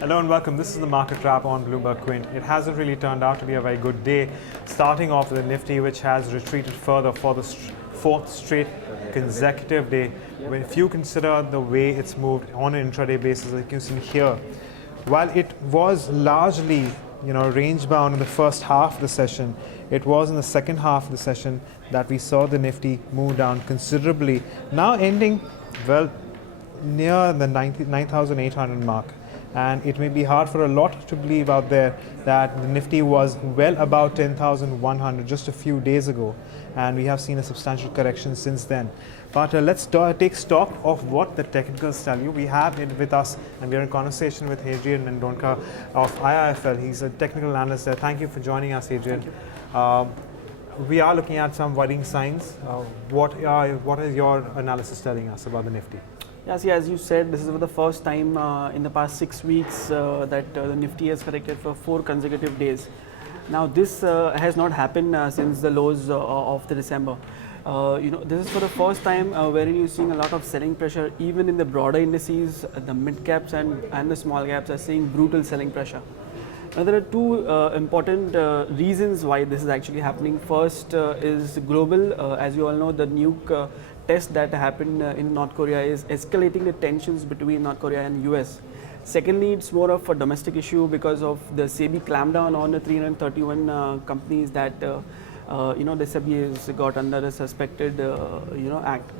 Hello and welcome. This is the Market Wrap on Bloomberg Quint. It hasn't really turned out to be a very good day, starting off with the Nifty, which has retreated further for the fourth straight consecutive day. When if you consider the way it's moved on an intraday basis, like you can see here, while it was largely range bound in the first half of the session, it was in the second half of the session that we saw the Nifty move down considerably, now ending near the 9,800 mark. And it may be hard for a lot to believe out there that the Nifty was well above 10,100 just a few days ago, and we have seen a substantial correction since then. But let's take stock of what the technicals tell you. We have it with us, and we're in conversation with Adrian Mendonca of IIFL. He's a technical analyst there. Thank you for joining us, Adrian. We are looking at some worrying signs. What is your analysis telling us about the Nifty? Yes, as you said, this is for the first time in the past 6 weeks that the Nifty has corrected for 4 consecutive days. Now, this has not happened since the lows of the December. This is for the first time wherein you're seeing a lot of selling pressure, even in the broader indices. The mid caps and the small caps are seeing brutal selling pressure. Now, there are two important reasons why this is actually happening. First is global. As you all know, the nuke test that happened in North Korea is escalating the tensions between North Korea and US. Secondly, it's more of a domestic issue because of the SEBI clampdown on the 331 companies that the SEBI has got under a suspected act.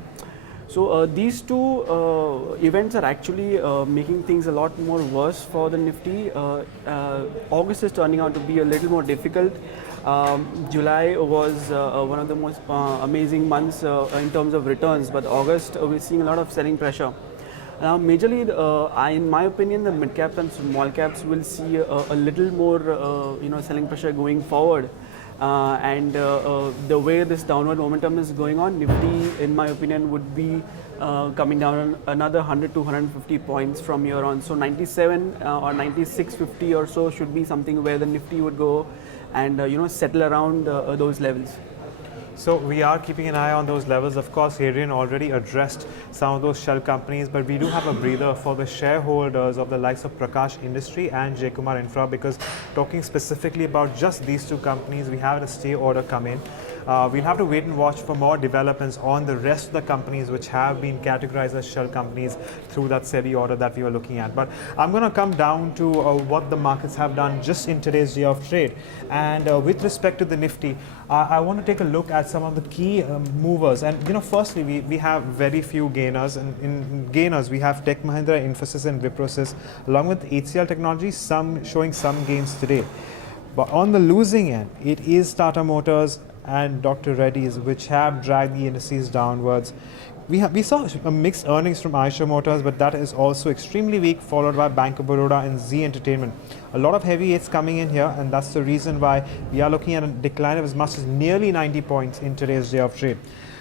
So these two events are actually making things a lot more worse for the Nifty. August is turning out to be a little more difficult. July was one of the most amazing months in terms of returns, but August we're seeing a lot of selling pressure. Now, majorly, in my opinion, the mid caps and small caps will see a little more, selling pressure going forward. And the way this downward momentum is going on, Nifty, in my opinion, would be coming down another 100 to 150 points from here on. So 97 or 96.50 or so should be something where the Nifty would go and settle around those levels. So we are keeping an eye on those levels. Of course, Adrian already addressed some of those shell companies, but we do have a breather for the shareholders of the likes of Prakash Industry and J. Kumar Infra, because talking specifically about just these two companies, we have a stay order come in. We'll have to wait and watch for more developments on the rest of the companies which have been categorized as shell companies through that SEBI order that we were looking at. But I'm going to come down to what the markets have done just in today's day of trade. And with respect to the Nifty, I want to take a look at some of the key movers. And firstly, we have very few gainers. And in gainers, we have Tech Mahindra, Infosys, and Viprosys, along with HCL Technologies, some showing some gains today. But on the losing end, it is Tata Motors and Dr. Reddy's, which have dragged the indices downwards. We saw a mixed earnings from Eicher Motors, but that is also extremely weak, followed by Bank of Baroda and Z Entertainment. A lot of heavy hits coming in here, and that's the reason why we are looking at a decline of as much as nearly 90 points in today's day of trade.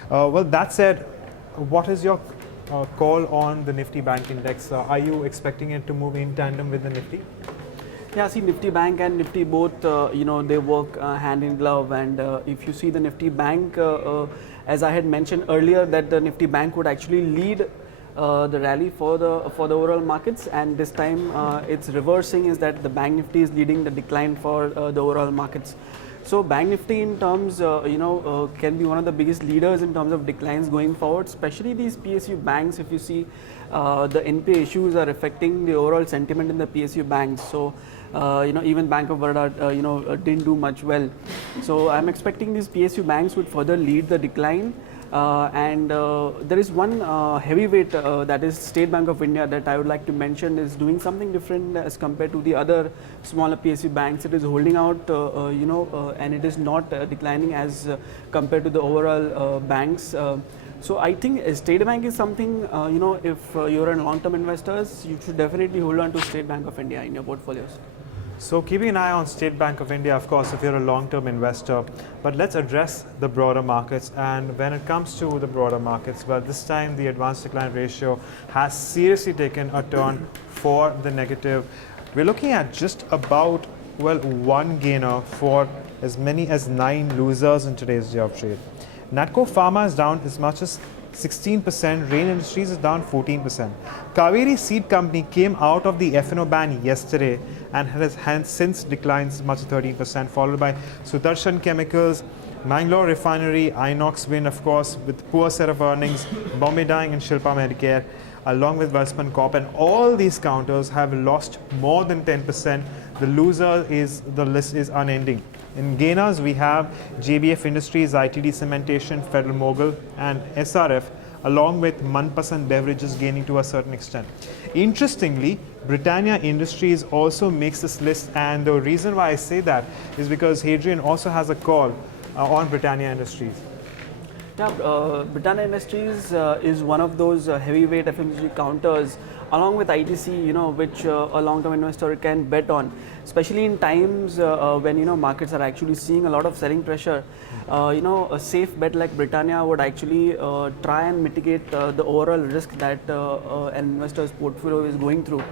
Well, that said, what is your call on the Nifty Bank Index? Are you expecting it to move in tandem with the Nifty? Yeah, see, Nifty Bank and Nifty both, they work hand in glove. And if you see the Nifty Bank, as I had mentioned earlier, that the Nifty Bank would actually lead the rally for the overall markets. And this time, it's reversing, is that the Bank Nifty is leading the decline for the overall markets. So Bank Nifty in terms, can be one of the biggest leaders in terms of declines going forward, especially these PSU banks. If you see, the NPA issues are affecting the overall sentiment in the PSU banks. So, even Bank of Baroda, didn't do much well. So I'm expecting these PSU banks would further lead the decline. And there is one heavyweight, that is State Bank of India, that I would like to mention is doing something different as compared to the other smaller PSU banks. It is holding out, and it is not declining as compared to the overall banks. So I think State Bank is something, if you're a long-term investors, you should definitely hold on to State Bank of India in your portfolios. So keeping an eye on State Bank of India, of course, if you're a long-term investor. But let's address the broader markets. And when it comes to the broader markets, well, this time the advanced decline ratio has seriously taken a turn for the negative. We're looking at just about, one gainer for as many as 9 losers in today's day of trade. Natco Pharma is down as much as 16%. Rain Industries is down 14%. Kaveri Seed Company came out of the F&O ban yesterday and has since declined as much as 13%, followed by Sudarshan Chemicals, Mangalore Refinery, Inox Wind, of course, with poor set of earnings, Bombay Dyeing and Shilpa Medicare, along with Welspun Corp, and all these counters have lost more than 10%. The list is unending. In gainers, we have JBF Industries, ITD Cementation, Federal Mogul, and SRF, along with Manpasand Beverages gaining to a certain extent. Interestingly, Britannia Industries also makes this list, and the reason why I say that is because Hadrian also has a call on Britannia Industries. Yeah, Britannia Industries is one of those heavyweight FMCG counters, along with ITC, which a long-term investor can bet on, especially in times when markets are actually seeing a lot of selling pressure. A safe bet like Britannia would actually try and mitigate the overall risk that an investor's portfolio is going through.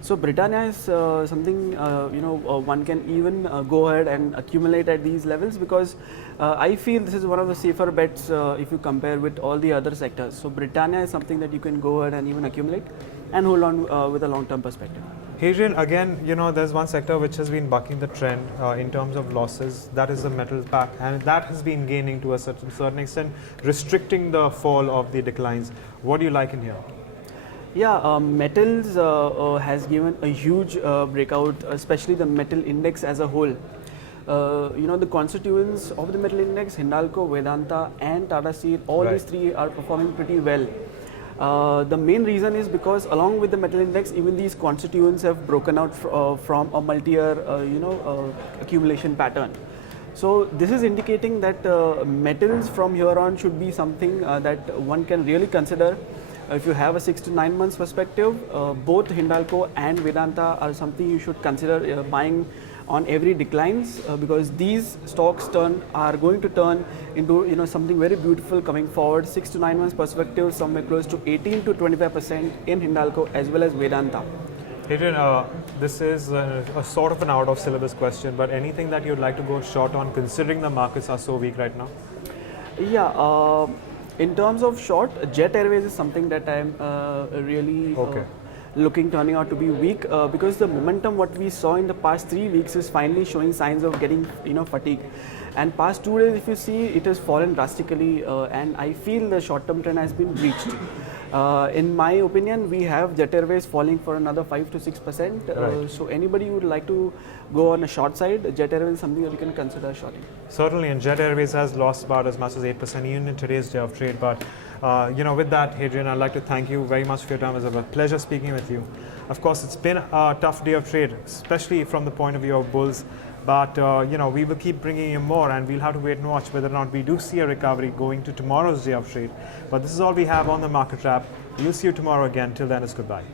So Britannia is something one can even go ahead and accumulate at these levels, because I feel this is one of the safer bets if you compare with all the other sectors. So Britannia is something that you can go ahead and even accumulate and hold on with a long-term perspective. Hadrian, again, there's one sector which has been bucking the trend in terms of losses. That is the metals pack, and that has been gaining to a certain extent, restricting the fall of the declines. What do you like in here? Yeah, metals has given a huge breakout, especially the metal index as a whole. The constituents of the metal index, Hindalco, Vedanta and Tata Steel, all these three are performing pretty well. The main reason is because along with the metal index, even these constituents have broken out from a multi-year accumulation pattern. So this is indicating that metals from here on should be something that one can really consider. If you have a 6 to 9 months perspective, both Hindalco and Vedanta are something you should consider buying on every declines, because these stocks are going to turn into something very beautiful coming forward. 6 to 9 months perspective, somewhere close to 18 to 25% in Hindalco as well as Vedanta. Hadrian, this is a sort of an out of syllabus question, but anything that you'd like to go short on, considering the markets are so weak right now? Yeah. In terms of short, Jet Airways is something that I'm really turning out to be weak, because the momentum what we saw in the past 3 weeks is finally showing signs of getting fatigue. And past 2 days, if you see, it has fallen drastically, and I feel the short-term trend has been breached. In my opinion, we have Jet Airways falling for another 5 to 6%. So anybody who would like to go on a short side, Jet Airways is something that you can consider shorting. Certainly, and Jet Airways has lost about as much as 8% even in today's day of trade. But with that, Hadrian, I'd like to thank you very much for your time. It was a pleasure speaking with you. Of course, it's been a tough day of trade, especially from the point of view of bulls. But we will keep bringing you more, and we'll have to wait and watch whether or not we do see a recovery going to tomorrow's day of trade. But this is all we have on the market wrap. We'll see you tomorrow again. Till then, it's goodbye.